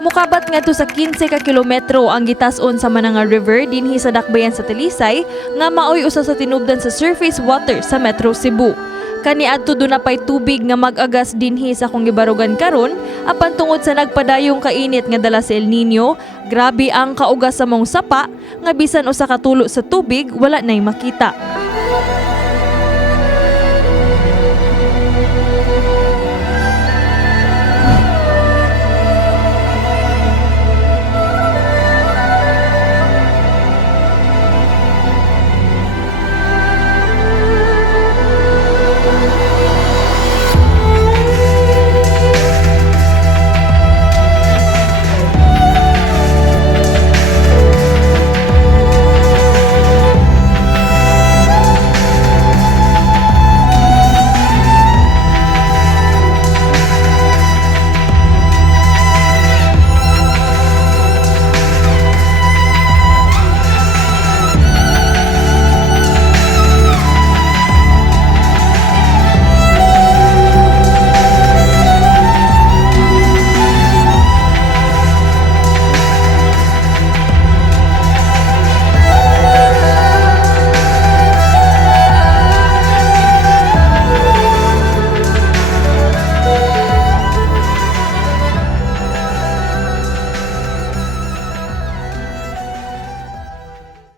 Mukabat ngadto sa 15 ka kilometro ang gitas-on sa Mananga River dinhi sa dakbayan sa Talisay nga maoy usa sa tinubdan sa surface water sa Metro Cebu. Kaniadto do na pay tubig nga mag-agas dinhi sa akong gibarugan karon apan tungod sa nagpadayong kainit nga dala sa El Nino, grabe ang kaugas sa mong sapa nga bisan usa ka tulo sa tubig wala nay makita.